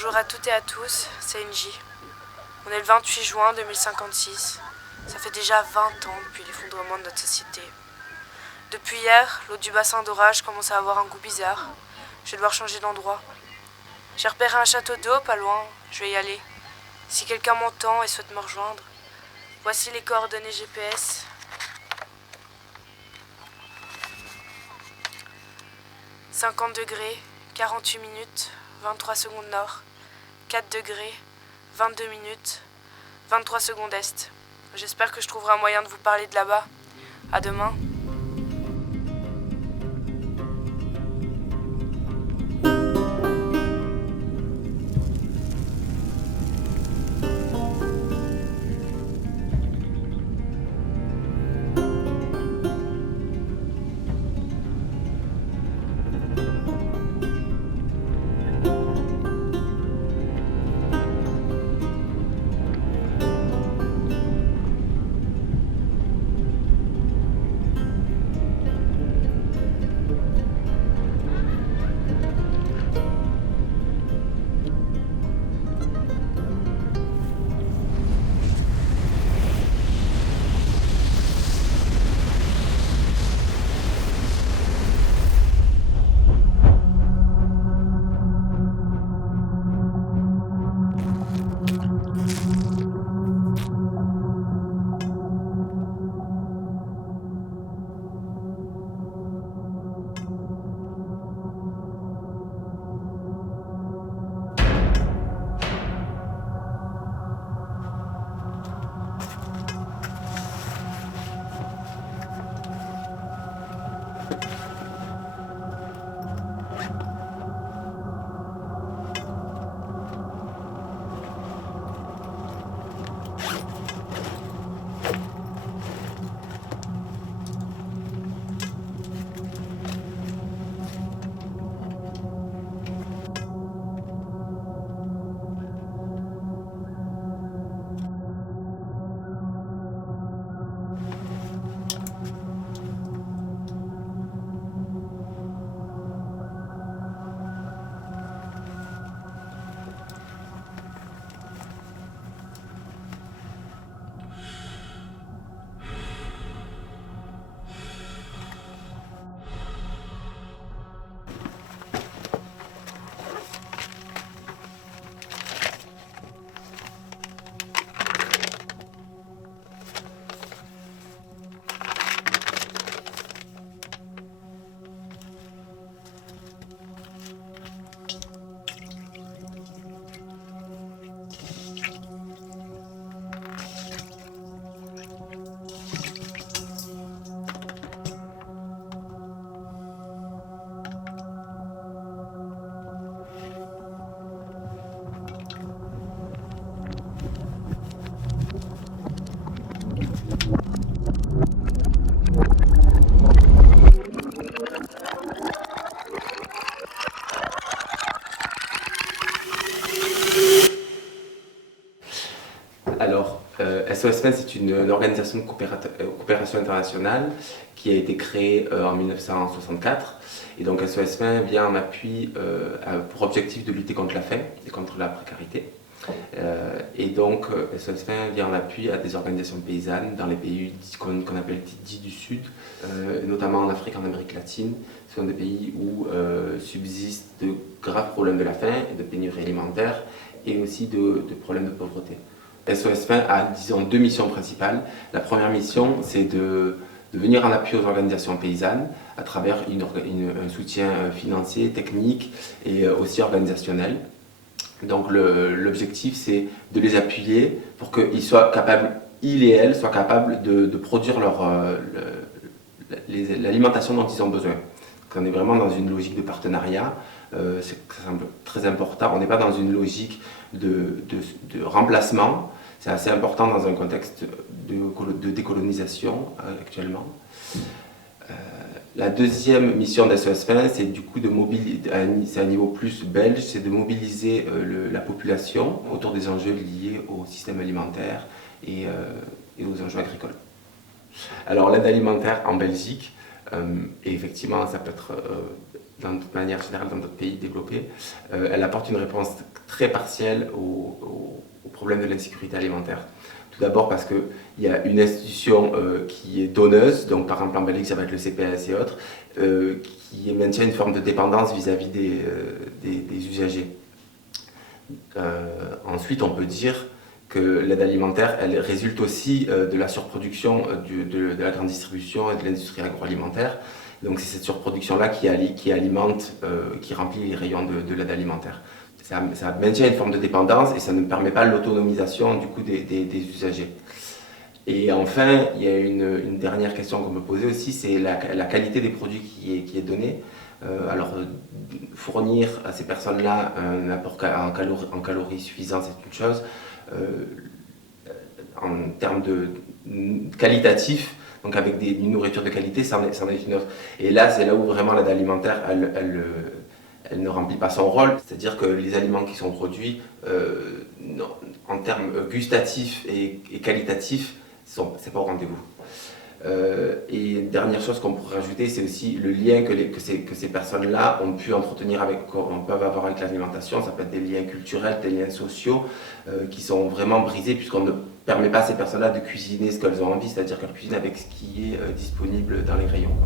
Bonjour à toutes et à tous, c'est Engie. On est le 28 juin 2056. Ça fait déjà 20 ans depuis l'effondrement de notre société. Depuis hier, l'eau du bassin d'orage commence à avoir un goût bizarre. Je vais devoir changer d'endroit. J'ai repéré un château d'eau pas loin, je vais y aller. Si quelqu'un m'entend et souhaite me rejoindre, voici les coordonnées GPS. « 50 degrés, 48 minutes, 23 secondes nord. 4 degrés, 22 minutes, 23 secondes est. J'espère que je trouverai un moyen de vous parler de là-bas. À demain. Alors, SOS Fin, c'est une organisation de coopération internationale qui a été créée en 1964. Et donc SOS Fin vient en appui pour objectif de lutter contre la faim et contre la précarité. Et donc SOS Fin vient en appui à des organisations paysannes dans les pays qu'on appelle dits du Sud, notamment en Afrique, en Amérique latine. Ce sont des pays où subsistent de graves problèmes de la faim et de pénurie alimentaire et aussi de problèmes de pauvreté. SOS Fin a, disons, deux missions principales. La première mission, c'est de venir en appui aux organisations paysannes à travers un soutien financier, technique et aussi organisationnel. Donc l'objectif, c'est de les appuyer pour qu'ils soient capables, ils et elles, soient capables de produire l'alimentation dont ils ont besoin. Donc on est vraiment dans une logique de partenariat, ça semble très important. On n'est pas dans une logique de remplacement. C'est assez important dans un contexte de décolonisation actuellement. La deuxième mission d'SOS Fin, c'est du coup de mobiliser, c'est à un niveau plus belge, c'est de mobiliser la population autour des enjeux liés au système alimentaire et aux enjeux agricoles. Alors l'aide alimentaire en Belgique, Et effectivement, ça peut être, de manière générale, dans d'autres pays développés, elle apporte une réponse très partielle au problème de l'insécurité alimentaire. Tout d'abord parce qu'il y a une institution qui est donneuse, donc par exemple en Belgique ça va être le CPS et autres, qui maintient une forme de dépendance vis-à-vis des usagers. Ensuite, on peut dire que l'aide alimentaire, elle résulte aussi de la surproduction de la grande distribution et de l'industrie agroalimentaire. Donc c'est cette surproduction-là qui alimente, qui remplit les rayons de l'aide alimentaire. Ça maintient une forme de dépendance et ça ne permet pas l'autonomisation du coup des usagers. Et enfin, il y a une dernière question qu'on peut poser aussi, c'est la qualité des produits qui est donnée. Alors, fournir à ces personnes-là un apport en calories suffisant, c'est une chose. En termes de qualitatif, donc avec une nourriture de qualité, c'en est une autre. Et là, c'est là où vraiment l'aide alimentaire, elle ne remplit pas son rôle. C'est-à-dire que les aliments qui sont produits, en termes gustatifs et qualitatifs, c'est pas au rendez-vous. Et une dernière chose qu'on pourrait rajouter, c'est aussi le lien que ces personnes-là ont pu entretenir peuvent avoir avec l'alimentation. Ça peut être des liens culturels, des liens sociaux qui sont vraiment brisés puisqu'on ne permet pas à ces personnes-là de cuisiner ce qu'elles ont envie, c'est-à-dire qu'elles cuisinent avec ce qui est disponible dans les rayons.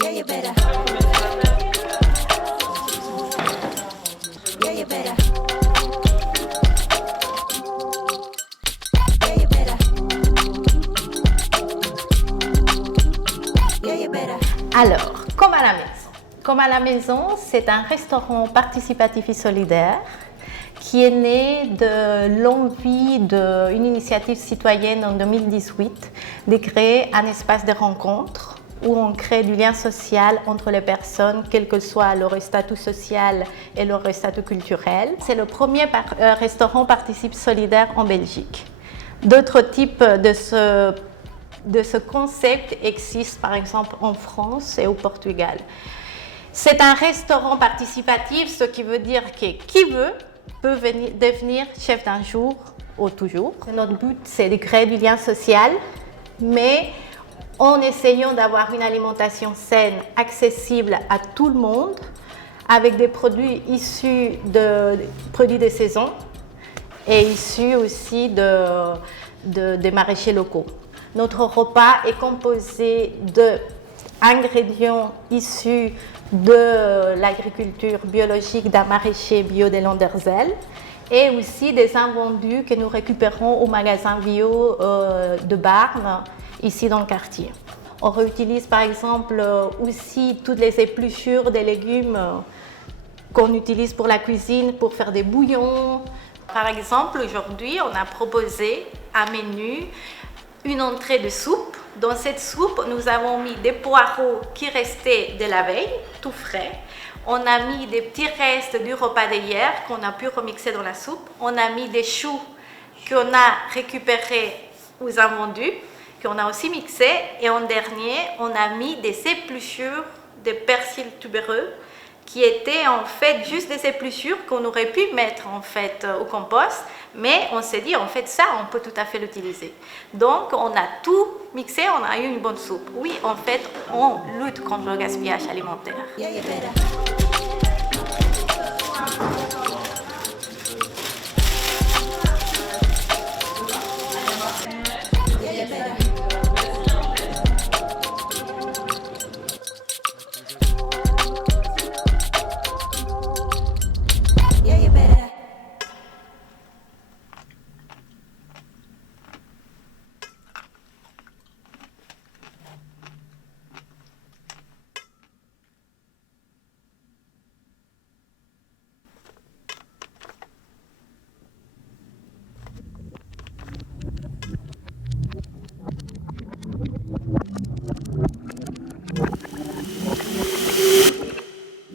Yeah, you better. Yeah, you better. Yeah, you better. Yeah, you better. Alors, comme à la maison. Comme à la maison, c'est un restaurant participatif et solidaire qui est né de l'envie d'une initiative citoyenne en 2018 de créer un espace de rencontre où on crée du lien social entre les personnes, quel que soit leur statut social et leur statut culturel. C'est le premier restaurant participatif solidaire en Belgique. D'autres types de ce concept existent par exemple en France et au Portugal. C'est un restaurant participatif, ce qui veut dire que qui veut peut devenir chef d'un jour ou toujours. Notre but, c'est de créer du lien social, mais en essayant d'avoir une alimentation saine, accessible à tout le monde, avec des produits issus de produits de saison et issus aussi des maraîchers locaux. Notre repas est composé d'ingrédients issus de l'agriculture biologique d'un maraîcher bio de Landerzeel et aussi des invendus que nous récupérons au magasin bio de Barne, ici dans le quartier. On réutilise par exemple aussi toutes les épluchures des légumes qu'on utilise pour la cuisine, pour faire des bouillons. Par exemple, aujourd'hui, on a proposé un menu, une entrée de soupe Dans cette soupe, nous avons mis des poireaux qui restaient de la veille, tout frais. On a mis des petits restes du repas d'hier qu'on a pu remixer dans la soupe. On a mis des choux qu'on a récupérés aux invendus, qu'on a aussi mixés. Et en dernier, on a mis des épluchures de persil tubereux qui étaient en fait juste des épluchures qu'on aurait pu mettre en fait au compost. Mais on s'est dit, en fait, ça, on peut tout à fait l'utiliser. Donc, on a tout mixé, on a eu une bonne soupe. Oui, en fait, on lutte contre le gaspillage alimentaire.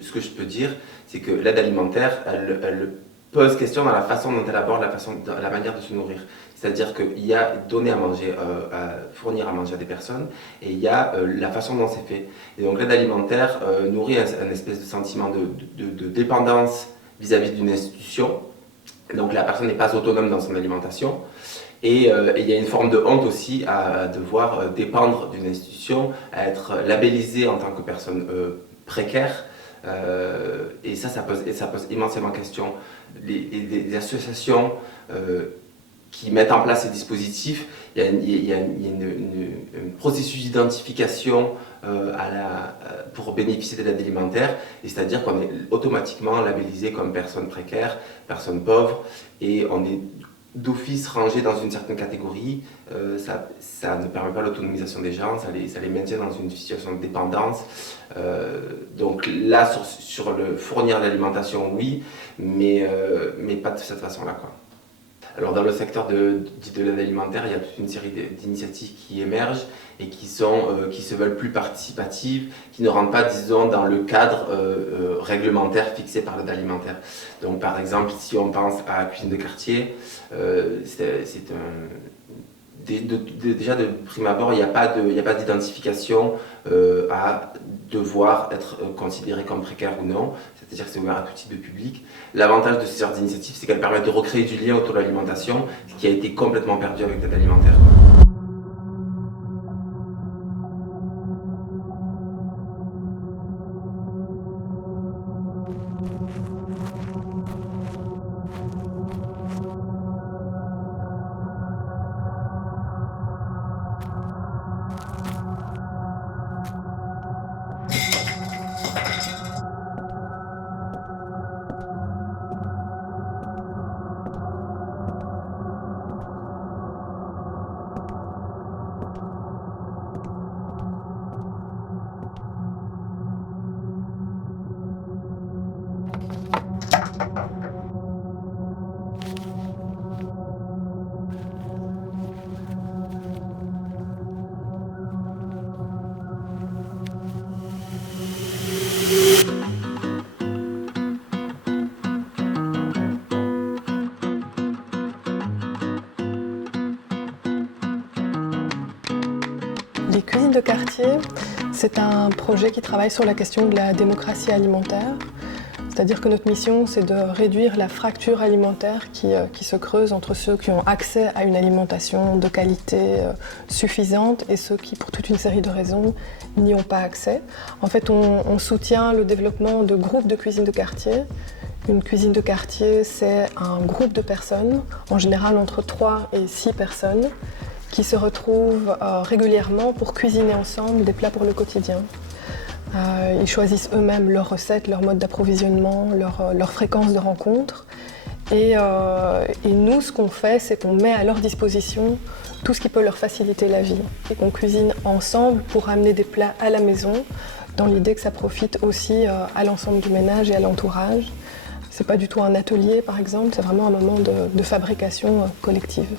Ce que je peux dire, c'est que l'aide alimentaire, elle pose question dans la façon dont elle aborde la manière de se nourrir. C'est-à-dire qu'il y a donner à manger, fournir à manger à des personnes, et il y a la façon dont c'est fait. Et donc l'aide alimentaire nourrit un espèce de sentiment de dépendance vis-à-vis d'une institution. Donc la personne n'est pas autonome dans son alimentation. Et il y a une forme de honte aussi à devoir dépendre d'une institution, à être labellisé en tant que personne précaire. Et ça pose immensément question. Les associations qui mettent en place ces dispositifs, il y a un processus d'identification pour bénéficier de l'aide alimentaire, c'est-à-dire qu'on est automatiquement labellisé comme personne précaire, personne pauvre, et on est d'office rangé dans une certaine catégorie. Ça ne permet pas l'autonomisation des gens, ça les maintient dans une situation de dépendance. Donc là, sur le fournir l'alimentation, oui, mais pas de cette façon-là, quoi. Alors dans le secteur de l'aide alimentaire, il y a toute une série d'initiatives qui émergent et qui se veulent plus participatives, qui ne rentrent pas, disons, dans le cadre réglementaire fixé par l'aide alimentaire. Donc par exemple, si on pense à Cuisine de quartier, déjà de prime abord, il n'y a pas d'identification à devoir être considéré comme précaire ou non, c'est-à-dire que c'est ouvert à tout type de public. L'avantage de ces sortes d'initiatives, c'est qu'elles permettent de recréer du lien autour de l'alimentation, ce qui a été complètement perdu avec l'aide alimentaire. Les cuisines de quartier, c'est un projet qui travaille sur la question de la démocratie alimentaire. C'est-à-dire que notre mission, c'est de réduire la fracture alimentaire qui se creuse entre ceux qui ont accès à une alimentation de qualité suffisante et ceux qui, pour toute une série de raisons, n'y ont pas accès. En fait, on soutient le développement de groupes de cuisine de quartier. Une cuisine de quartier, c'est un groupe de personnes, en général entre 3 et 6 personnes, qui se retrouvent régulièrement pour cuisiner ensemble des plats pour le quotidien. Ils choisissent eux-mêmes leurs recettes, leur mode d'approvisionnement, leur fréquence de rencontres. Et nous, ce qu'on fait, c'est qu'on met à leur disposition tout ce qui peut leur faciliter la vie. Et qu'on cuisine ensemble pour amener des plats à la maison, dans l'idée que ça profite aussi à l'ensemble du ménage et à l'entourage. C'est pas du tout un atelier, par exemple, c'est vraiment un moment de fabrication collective.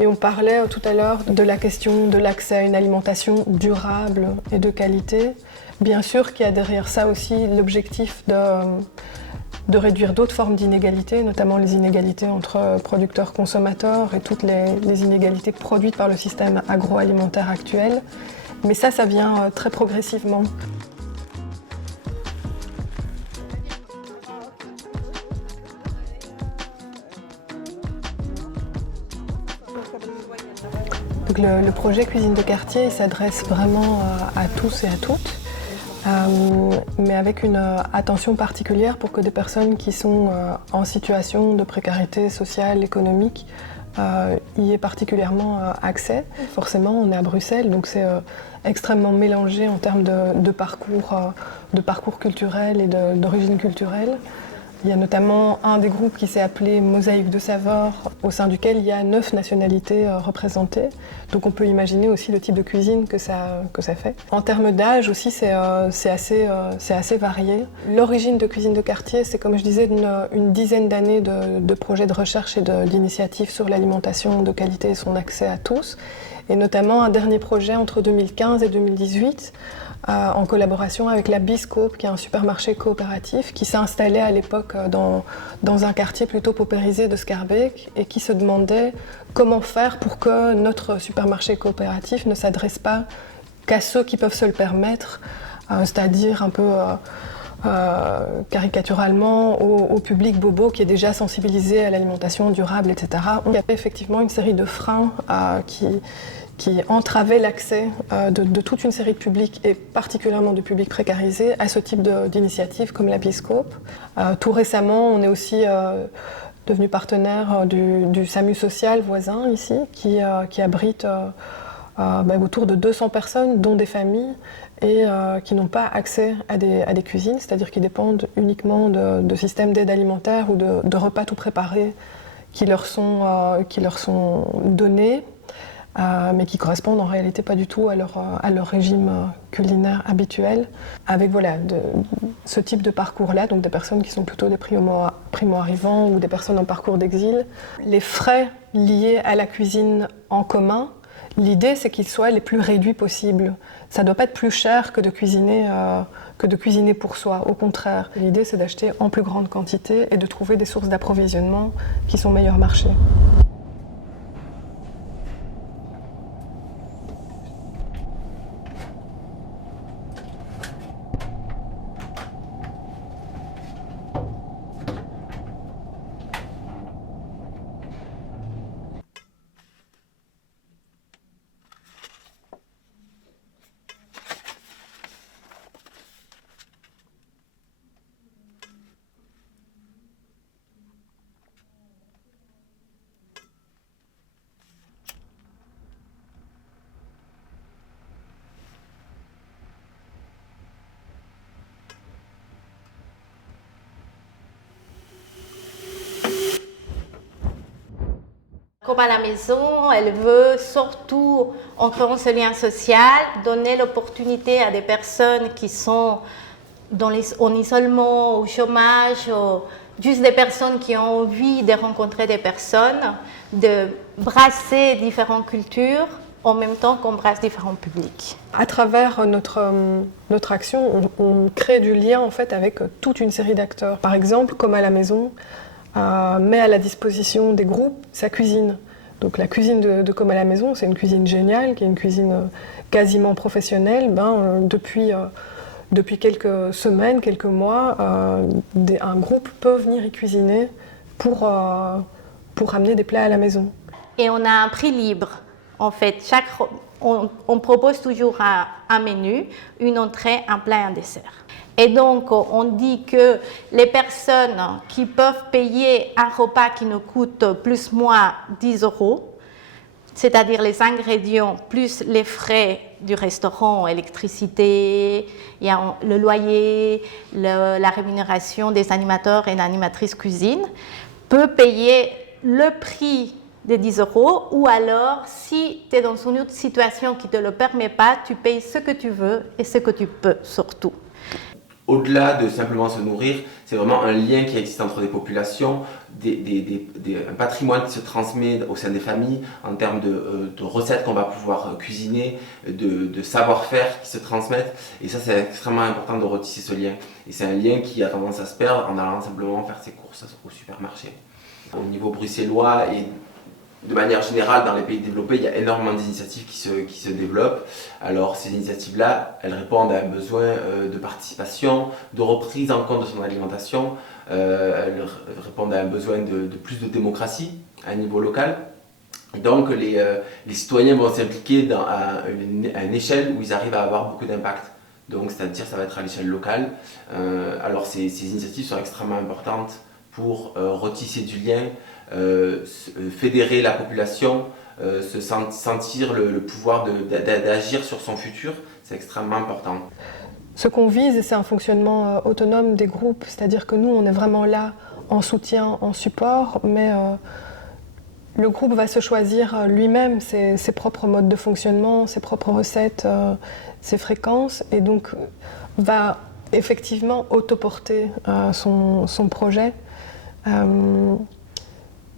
Et on parlait tout à l'heure de la question de l'accès à une alimentation durable et de qualité. Bien sûr qu'il y a derrière ça aussi l'objectif de réduire d'autres formes d'inégalités, notamment les inégalités entre producteurs-consommateurs et toutes les inégalités produites par le système agroalimentaire actuel. Mais ça vient très progressivement. Donc le projet Cuisine de quartier il s'adresse vraiment à tous et à toutes, mais avec une attention particulière pour que des personnes qui sont en situation de précarité sociale, économique, y aient particulièrement accès. Forcément, on est à Bruxelles, donc c'est extrêmement mélangé en termes de parcours culturel et d'origine culturelle. Il y a notamment un des groupes qui s'est appelé Mosaïque de saveurs, au sein duquel il y a 9 nationalités représentées. Donc on peut imaginer aussi le type de cuisine que ça fait. En termes d'âge aussi, c'est assez varié. L'origine de Cuisine de quartier, c'est comme je disais, une dizaine d'années de projets de recherche et d'initiatives sur l'alimentation de qualité et son accès à tous. Et notamment un dernier projet entre 2015 et 2018, en collaboration avec la Biscoop, qui est un supermarché coopératif qui s'est installé à l'époque dans un quartier plutôt paupérisé de Schaerbeek et qui se demandait comment faire pour que notre supermarché coopératif ne s'adresse pas qu'à ceux qui peuvent se le permettre, c'est-à-dire un peu caricaturalement au public bobo qui est déjà sensibilisé à l'alimentation durable, etc. Il y avait effectivement une série de freins qui entravait l'accès de toute une série de publics, et particulièrement de publics précarisés, à ce type d'initiative comme la Biscoop. Tout récemment, on est aussi devenu partenaire du SAMU social voisin ici, qui abrite autour de 200 personnes, dont des familles, et qui n'ont pas accès à des cuisines, c'est-à-dire qui dépendent uniquement de systèmes d'aide alimentaire ou de repas tout préparés qui leur sont donnés, mais qui correspondent en réalité pas du tout à leur régime culinaire habituel. Avec ce type de parcours-là, donc des personnes qui sont plutôt des primo-arrivants ou des personnes en parcours d'exil, les frais liés à la cuisine en commun, l'idée c'est qu'ils soient les plus réduits possibles. Ça ne doit pas être plus cher que de cuisiner pour soi, au contraire. L'idée c'est d'acheter en plus grande quantité et de trouver des sources d'approvisionnement qui sont meilleur marché. Comme à la maison, elle veut surtout, en créant ce lien social, donner l'opportunité à des personnes qui sont en isolement, au chômage, juste des personnes qui ont envie de rencontrer des personnes, de brasser différentes cultures en même temps qu'on brasse différents publics. À travers notre action, on crée du lien en fait avec toute une série d'acteurs. Par exemple, comme à la maison, met à la disposition des groupes sa cuisine. Donc la cuisine de Comme à la maison, c'est une cuisine géniale, qui est une cuisine quasiment professionnelle. Depuis quelques semaines, quelques mois, un groupe peut venir y cuisiner pour amener des plats à la maison. Et on a un prix libre. En fait, on propose toujours un menu, une entrée, un plat et un dessert. Et donc, on dit que les personnes qui peuvent payer un repas qui nous coûte plus ou moins 10 €, c'est-à-dire les ingrédients plus les frais du restaurant, électricité, il y a le loyer, la rémunération des animateurs et animatrices cuisine, peut payer le prix de 10 €, ou alors, si tu es dans une autre situation qui ne te le permet pas, tu payes ce que tu veux et ce que tu peux surtout. au-delà de simplement se nourrir, c'est vraiment un lien qui existe entre des populations, un patrimoine qui se transmet au sein des familles en termes de recettes qu'on va pouvoir cuisiner, de savoir-faire qui se transmettent. Et ça, c'est extrêmement important de retisser ce lien. Et c'est un lien qui a tendance à se perdre en allant simplement faire ses courses au supermarché. Au niveau bruxellois et de manière générale, dans les pays développés, il y a énormément d'initiatives qui se développent. Alors ces initiatives-là, elles répondent à un besoin de participation, de reprise en compte de son alimentation. Elles répondent à un besoin de plus de démocratie à un niveau local. Et donc les citoyens vont s'impliquer à une échelle où ils arrivent à avoir beaucoup d'impact. Donc c'est-à-dire ça va être à l'échelle locale. Alors ces initiatives sont extrêmement importantes pour retisser du lien, fédérer la population, se sentir le pouvoir d'agir sur son futur, c'est extrêmement important. Ce qu'on vise, c'est un fonctionnement autonome des groupes, c'est-à-dire que nous, on est vraiment là en soutien, en support, mais le groupe va se choisir lui-même ses propres modes de fonctionnement, ses propres recettes, ses fréquences, et donc va effectivement autoporter son projet.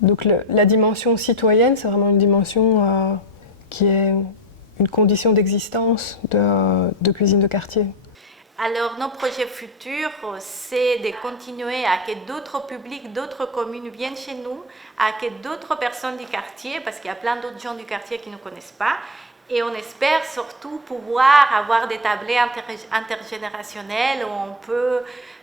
Donc la dimension citoyenne, c'est vraiment une dimension qui est une condition d'existence de cuisine de quartier. Alors, nos projets futurs, c'est de continuer à que d'autres publics, d'autres communes viennent chez nous, à que d'autres personnes du quartier, parce qu'il y a plein d'autres gens du quartier qui ne connaissent pas, et on espère surtout pouvoir avoir des tablés intergénérationnels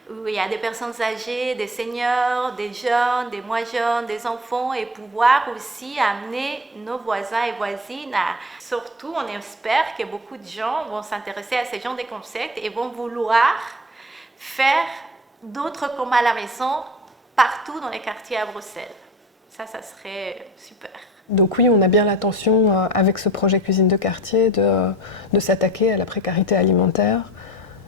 où il y a des personnes âgées, des seniors, des jeunes, des moins jeunes, des enfants, et pouvoir aussi amener nos voisins et voisines Surtout, on espère que beaucoup de gens vont s'intéresser à ce genre de concepts et vont vouloir faire d'autres comme à la maison partout dans les quartiers à Bruxelles. Ça serait super. Donc oui, on a bien l'intention, avec ce projet cuisine de quartier, de s'attaquer à la précarité alimentaire,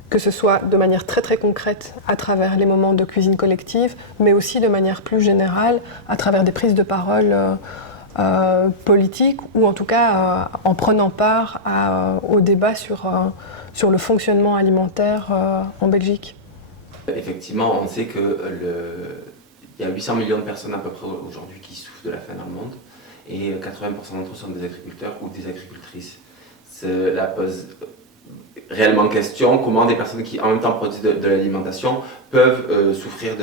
que ce soit de manière très très concrète à travers les moments de cuisine collective, mais aussi de manière plus générale à travers des prises de parole politiques, ou en tout cas en prenant part au débat sur le fonctionnement alimentaire en Belgique. Effectivement, on sait qu'il y a 800 millions de personnes à peu près aujourd'hui qui souffrent de la faim dans le monde, et 80% d'entre eux sont des agriculteurs ou des agricultrices. Cela pose réellement question comment des personnes qui en même temps produisent de l'alimentation peuvent souffrir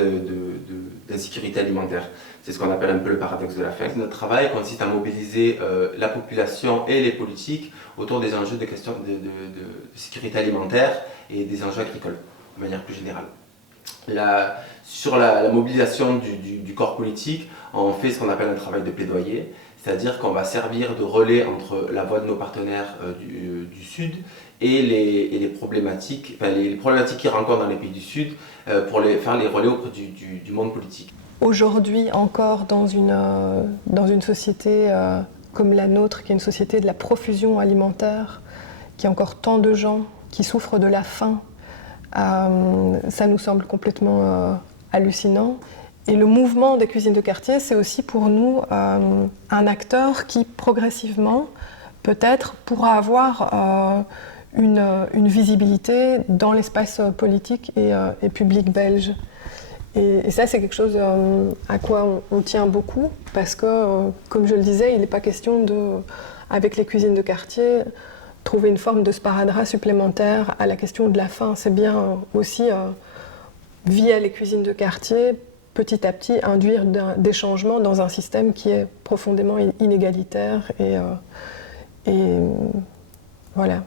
d'insécurité alimentaire. C'est ce qu'on appelle un peu le paradoxe de la faim. Notre travail consiste à mobiliser la population et les politiques autour des enjeux de questions de sécurité alimentaire et des enjeux agricoles, de manière plus générale. Sur la mobilisation du corps politique, on fait ce qu'on appelle un travail de plaidoyer, c'est-à-dire qu'on va servir de relais entre la voix de nos partenaires du Sud et les problématiques qu'ils rencontrent dans les pays du Sud pour faire les relais auprès du monde politique. Aujourd'hui encore, dans une société comme la nôtre, qui est une société de la profusion alimentaire, qui a encore tant de gens qui souffrent de la faim, ça nous semble complètement hallucinant. Et le mouvement des cuisines de quartier, c'est aussi pour nous un acteur qui progressivement, peut-être, pourra avoir une visibilité dans l'espace politique et public belge. Et ça, c'est quelque chose à quoi on tient beaucoup, parce que, comme je le disais, il n'est pas question avec les cuisines de quartier, trouver une forme de sparadrap supplémentaire à la question de la faim. C'est bien aussi, via les cuisines de quartier, petit à petit, induire des changements dans un système qui est profondément inégalitaire. Et voilà.